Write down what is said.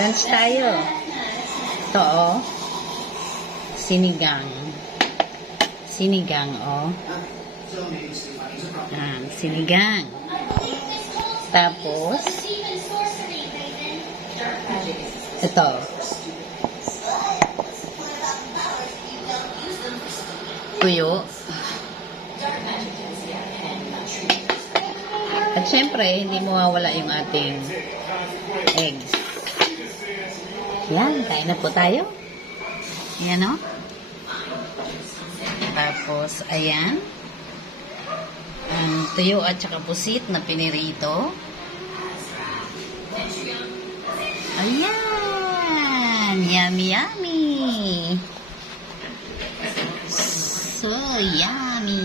Lunch tayo. Ito, oh. Sinigang. Sinigang, oh. Sinigang. Tapos, ito. Tuyo. At syempre, hindi mawawala yung ating eggs. Yan, kain na po tayo. Yan, o. Tapos, ayan. Ang tuyo at saka pusit na pinirito. Ayan. Yummy, yummy. So yummy.